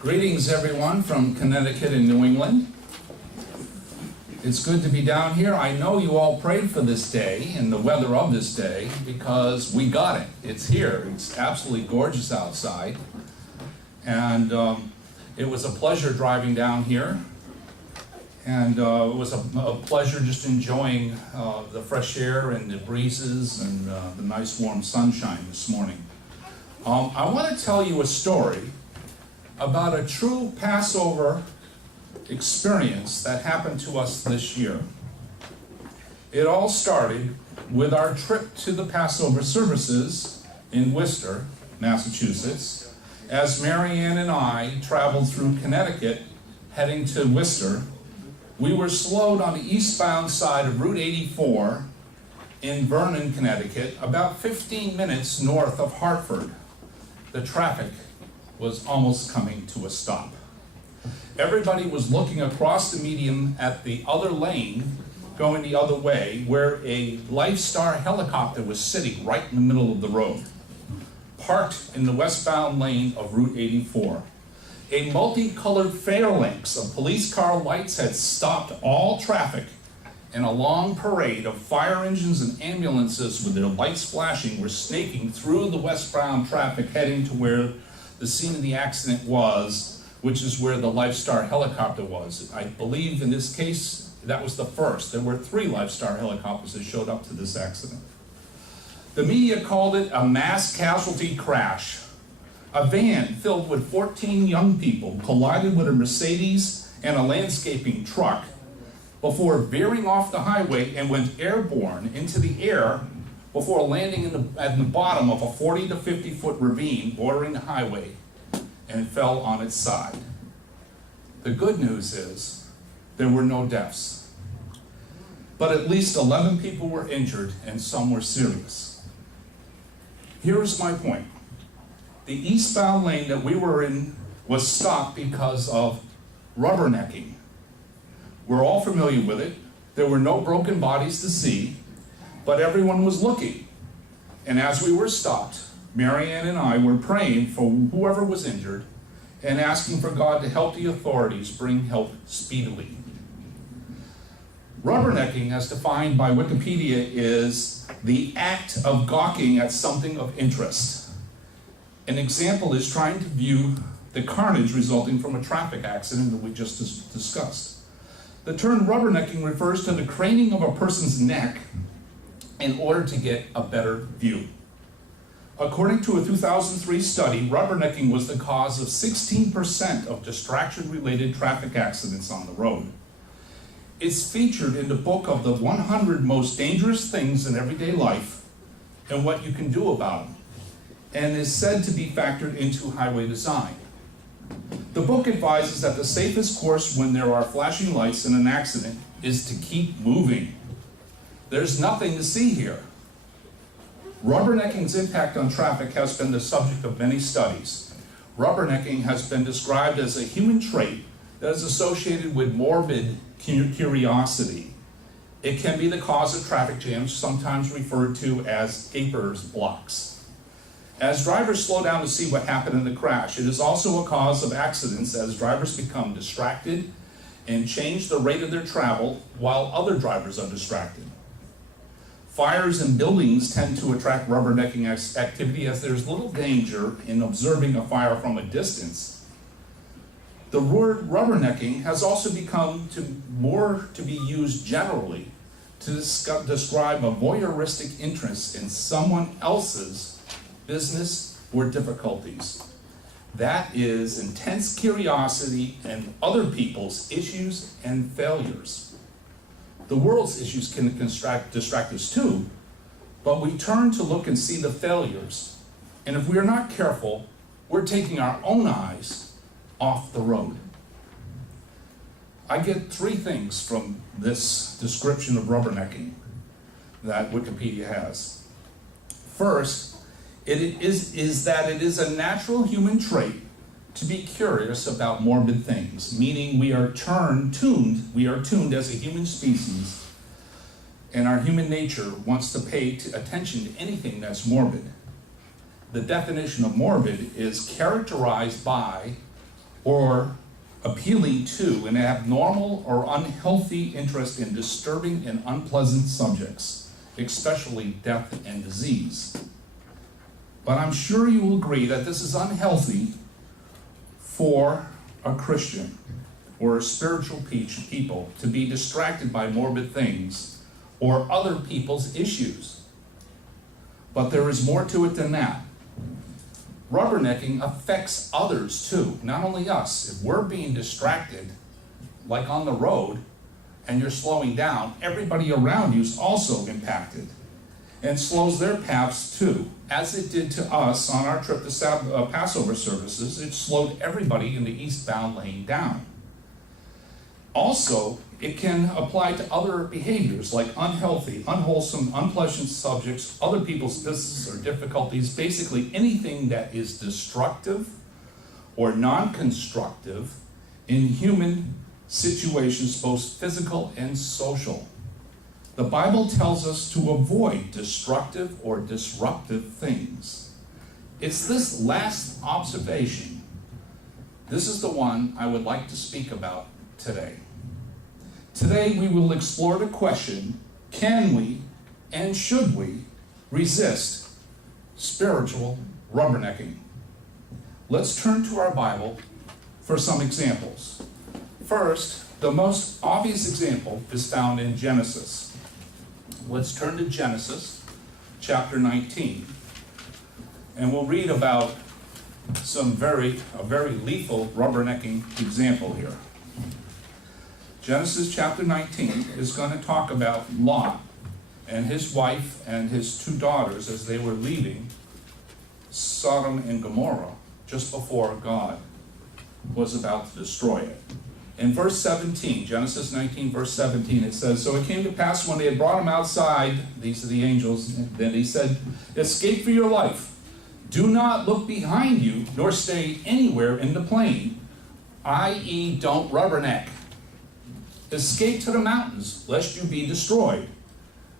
Greetings, everyone, from Connecticut and New England. It's good to be down here. I know you all prayed for this day and the weather of this day because we got it. It's here. It's absolutely gorgeous outside. And it was a pleasure driving down here. And it was a pleasure just enjoying the fresh air and the breezes and the nice warm sunshine this morning. I want to tell you a story about a true Passover experience that happened to us this year. It all started with our trip to the Passover services in Worcester, Massachusetts. As Mary Ann and I traveled through Connecticut heading to Worcester, we were slowed on the eastbound side of Route 84 in Vernon, Connecticut, about 15 minutes north of Hartford. The traffic was almost coming to a stop. Everybody was looking across the median at the other lane, going the other way, where a Lifestar helicopter was sitting right in the middle of the road, parked in the westbound lane of Route 84. A multicolored phalanx of police car lights had stopped all traffic, and a long parade of fire engines and ambulances with their lights flashing were snaking through the westbound traffic heading to where the scene of the accident was, which is where the Lifestar helicopter was. I believe in this case, that was the first. There were 3 Lifestar helicopters that showed up to this accident. The media called it a mass casualty crash. A van filled with 14 young people collided with a Mercedes and a landscaping truck before veering off the highway and went airborne into the air before landing at the bottom of a 40 to 50 foot ravine bordering the highway and fell on its side. The good news is there were no deaths, but at least 11 people were injured and some were serious. Here's my point. The eastbound lane that we were in was stopped because of rubbernecking. We're all familiar with it. There were no broken bodies to see, but everyone was looking. And as we were stopped, Mary Ann and I were praying for whoever was injured and asking for God to help the authorities bring help speedily. Rubbernecking, as defined by Wikipedia, is the act of gawking at something of interest. An example is trying to view the carnage resulting from a traffic accident that we just discussed. The term rubbernecking refers to the craning of a person's neck in order to get a better view. According to a 2003 study, rubbernecking was the cause of 16% of distraction-related traffic accidents on the road. It's featured in the book of the 100 most dangerous things in everyday life and what you can do about them, and is said to be factored into highway design. The book advises that the safest course when there are flashing lights in an accident is to keep moving. There's nothing to see here. Rubbernecking's impact on traffic has been the subject of many studies. Rubbernecking has been described as a human trait that is associated with morbid curiosity. It can be the cause of traffic jams, sometimes referred to as gaper's blocks. As drivers slow down to see what happened in the crash, it is also a cause of accidents as drivers become distracted and change the rate of their travel while other drivers are distracted. Fires in buildings tend to attract rubbernecking activity as there's little danger in observing a fire from a distance. The word rubbernecking has also become more to be used generally to describe a voyeuristic interest in someone else's business or difficulties. That is intense curiosity in other people's issues and failures. The world's issues can distract us too, but we turn to look and see the failures. And if we are not careful, we're taking our own eyes off the road. I get 3 things from this description of rubbernecking that Wikipedia has. First, it is that it is a natural human trait to be curious about morbid things, meaning we are tuned as a human species, and our human nature wants to pay attention to anything that's morbid. The definition of morbid is characterized by or appealing to an abnormal or unhealthy interest in disturbing and unpleasant subjects, especially death and disease. But I'm sure you will agree that this is unhealthy for a Christian or a spiritual people to be distracted by morbid things or other people's issues. But there is more to it than that. Rubbernecking affects others too, not only us. If we're being distracted, like on the road, and you're slowing down, everybody around you is also impacted and slows their paths too. As it did to us on our trip to Passover services, it slowed everybody in the eastbound lane down. Also, it can apply to other behaviors like unhealthy, unwholesome, unpleasant subjects, other people's business or difficulties, basically anything that is destructive or non-constructive in human situations, both physical and social. The Bible tells us to avoid destructive or disruptive things. It's this last observation. This is the one I would like to speak about today. Today we will explore the question, can we and should we resist spiritual rubbernecking? Let's turn to our Bible for some examples. First, the most obvious example is found in Genesis. Let's turn to Genesis chapter 19, and we'll read about a very lethal rubbernecking example here. Genesis chapter 19 is going to talk about Lot and his wife and his two daughters as they were leaving Sodom and Gomorrah just before God was about to destroy it. In verse 17, Genesis 19, verse 17, it says, "So it came to pass when they had brought him outside," these are the angels, then he said, "Escape for your life. Do not look behind you, nor stay anywhere in the plain," i.e., don't rubberneck. "Escape to the mountains, lest you be destroyed."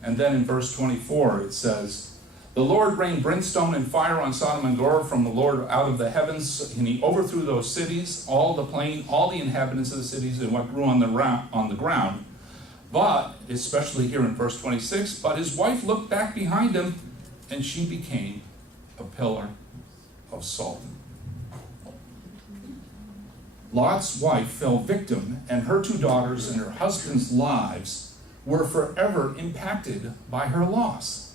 And then in verse 24 it says, "The Lord rained brimstone and fire on Sodom and Gomorrah from the Lord out of the heavens, and he overthrew those cities, all the plain, all the inhabitants of the cities, and what grew on the ground. But," especially here in verse 26, "but his wife looked back behind him, and she became a pillar of salt." Lot's wife fell victim, and her two daughters and her husband's lives were forever impacted by her loss.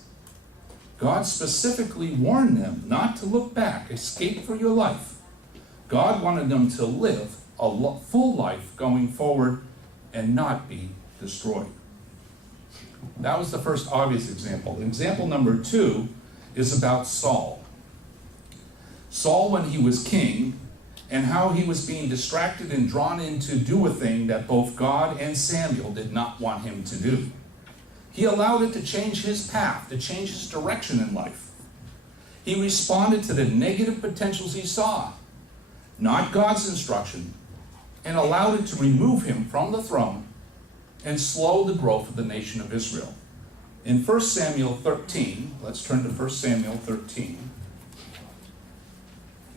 God specifically warned them not to look back, escape for your life. God wanted them to live a full life going forward and not be destroyed. That was the first obvious example. Example number 2 is about Saul. Saul, when he was king, and how he was being distracted and drawn in to do a thing that both God and Samuel did not want him to do. He allowed it to change his path, to change his direction in life. He responded to the negative potentials he saw, not God's instruction, and allowed it to remove him from the throne and slow the growth of the nation of Israel. In 1 Samuel 13, let's turn to 1 Samuel 13.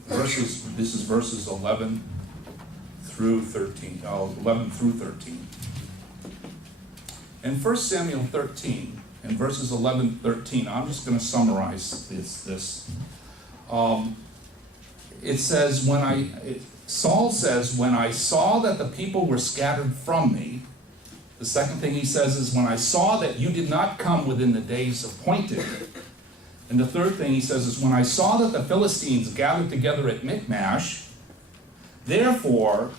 This is verses 11 through 13. In 1 Samuel 13, in verses 11 13, I'm just going to summarize this. It says, Saul says, "When I saw that the people were scattered from me," the second thing he says is, "When I saw that you did not come within the days appointed." And the third thing he says is, "When I saw that the Philistines gathered together at Michmash, therefore,"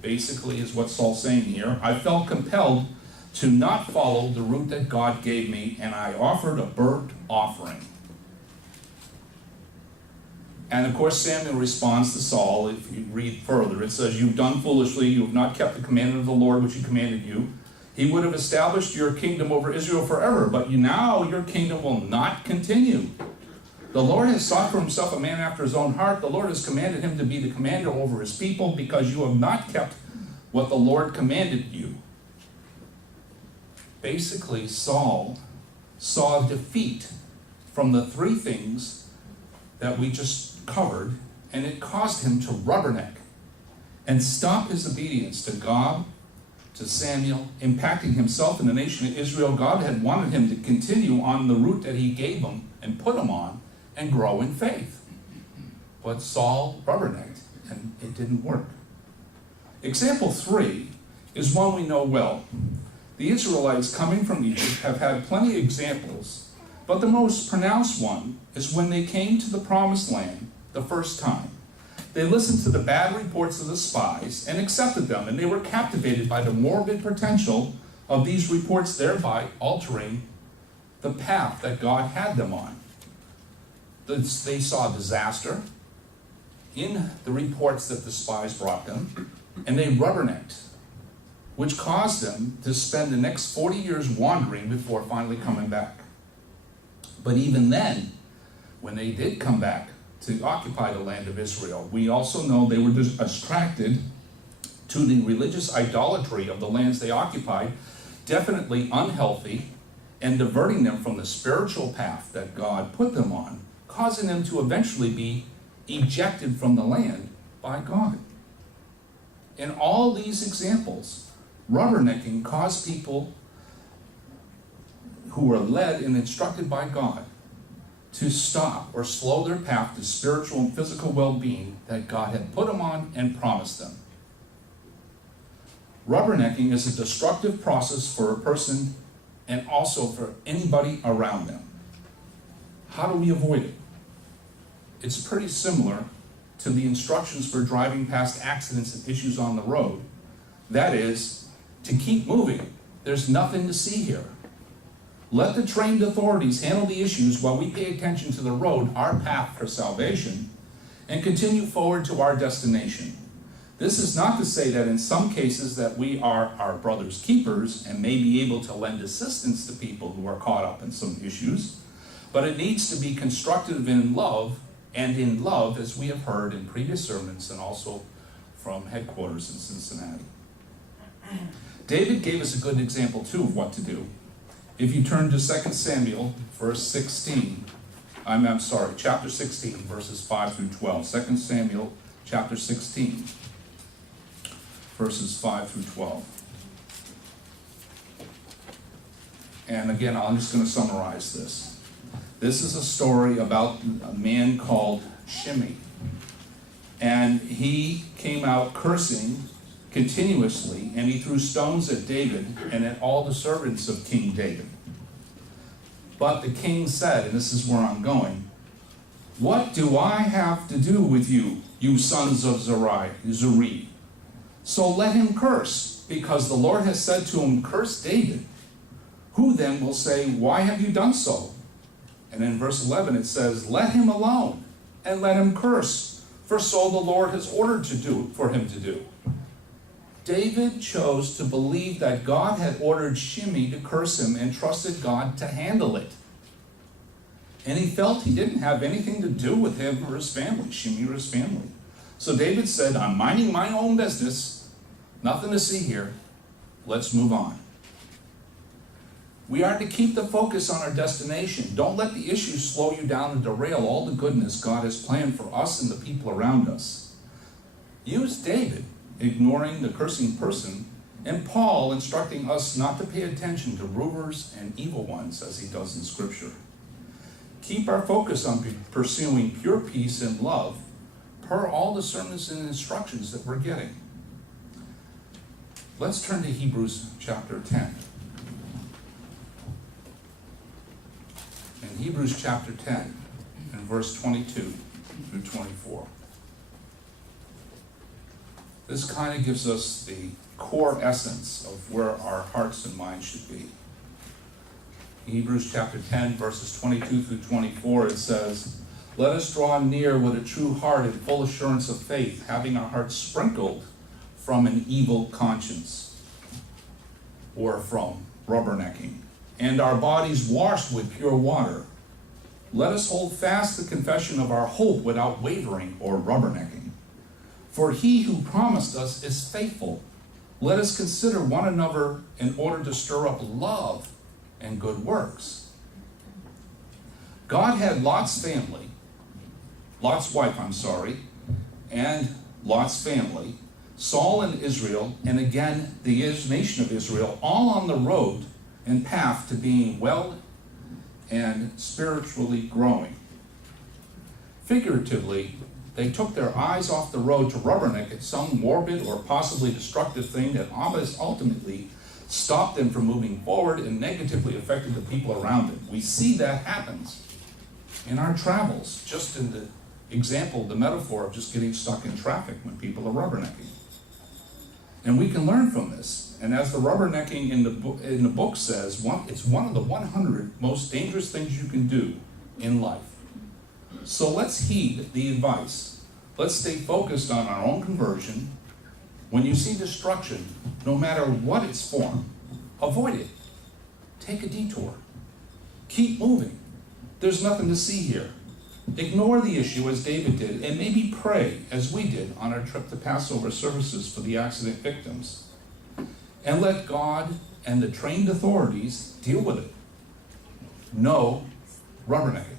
basically is what Saul's saying here, "I felt compelled to not follow the route that God gave me, and I offered a burnt offering." And of course Samuel responds to Saul. If you read further, it says, "You've done foolishly, you have not kept the commandment of the Lord which he commanded you. He would have established your kingdom over Israel forever, but now your kingdom will not continue. The Lord has sought for himself a man after his own heart. The Lord has commanded him to be the commander over his people, because you have not kept what the Lord commanded you." Basically, Saul saw defeat from the three things that we just covered, and it caused him to rubberneck. and stop his obedience to God, to Samuel, impacting himself and the nation of Israel. God had wanted him to continue on the route that he gave him and put him on and grow in faith. But Saul rubbernecked, and it didn't work. Example 3 is one we know well. The Israelites coming from Egypt have had plenty of examples, but the most pronounced one is when they came to the promised land the first time. They listened to the bad reports of the spies and accepted them, and they were captivated by the morbid potential of these reports, thereby altering the path that God had them on. They saw disaster in the reports that the spies brought them, and they rubbernecked, which caused them to spend the next 40 years wandering before finally coming back. But even then, when they did come back to occupy the land of Israel, we also know they were distracted to the religious idolatry of the lands they occupied, definitely unhealthy, and diverting them from the spiritual path that God put them on, causing them to eventually be ejected from the land by God. In all these examples, rubbernecking caused people who were led and instructed by God to stop or slow their path to spiritual and physical well-being that God had put them on and promised them. Rubbernecking is a destructive process for a person and also for anybody around them. How do we avoid it? It's pretty similar to the instructions for driving past accidents and issues on the road. That is, to keep moving. There's nothing to see here. Let the trained authorities handle the issues while we pay attention to the road, our path for salvation, and continue forward to our destination. This is not to say that in some cases that we are our brother's keepers and may be able to lend assistance to people who are caught up in some issues, but it needs to be constructive in love, and in love, as we have heard in previous sermons and also from headquarters in Cincinnati. David gave us a good example too of what to do. If you turn to 2 Samuel, chapter 16, verses 5 through 12. 2 Samuel, chapter 16, verses 5 through 12. And again, I'm just going to summarize this. This is a story about a man called Shimei. And he came out cursing continuously, and he threw stones at David and at all the servants of King David. But the king said, and this is where I'm going, "What do I have to do with you, you sons of Zuri? So let him curse, because the Lord has said to him, curse David. Who then will say, why have you done so?" And in verse 11 it says, "Let him alone, and let him curse, for so the Lord has ordered for him to do." David chose to believe that God had ordered Shimei to curse him and trusted God to handle it. And he felt he didn't have anything to do with him or his family, Shimei or his family. So David said, "I'm minding my own business, nothing to see here, let's move on." We are to keep the focus on our destination. Don't let the issues slow you down and derail all the goodness God has planned for us and the people around us. Use David ignoring the cursing person, and Paul instructing us not to pay attention to rulers and evil ones as he does in Scripture. Keep our focus on pursuing pure peace and love per all the sermons and instructions that we're getting. Let's turn to Hebrews chapter 10. In Hebrews chapter 10, and verse 22 through 24. This kind of gives us the core essence of where our hearts and minds should be. In Hebrews chapter 10, verses 22 through 24, it says, "Let us draw near with a true heart and full assurance of faith, having our hearts sprinkled from an evil conscience," or from rubbernecking, "and our bodies washed with pure water. Let us hold fast the confession of our hope without wavering or rubbernecking. For he who promised us is faithful. Let us consider one another in order to stir up love and good works." God had Lot's wife, and Lot's family Saul and Israel, and again the nation of Israel, all on the road and path to being well and spiritually growing. Figuratively, they took their eyes off the road to rubberneck at some morbid or possibly destructive thing that ultimately stopped them from moving forward and negatively affected the people around them. We see that happens in our travels, just in the example, the metaphor of just getting stuck in traffic when people are rubbernecking. And we can learn from this. And as the rubbernecking in the book says, it's one of the 100 most dangerous things you can do in life. So let's heed the advice. Let's stay focused on our own conversion. When you see destruction, no matter what its form, avoid it. Take a detour. Keep moving. There's nothing to see here. Ignore the issue as David did, and maybe pray as we did on our trip to Passover services for the accident victims. And let God and the trained authorities deal with it. No rubbernecking.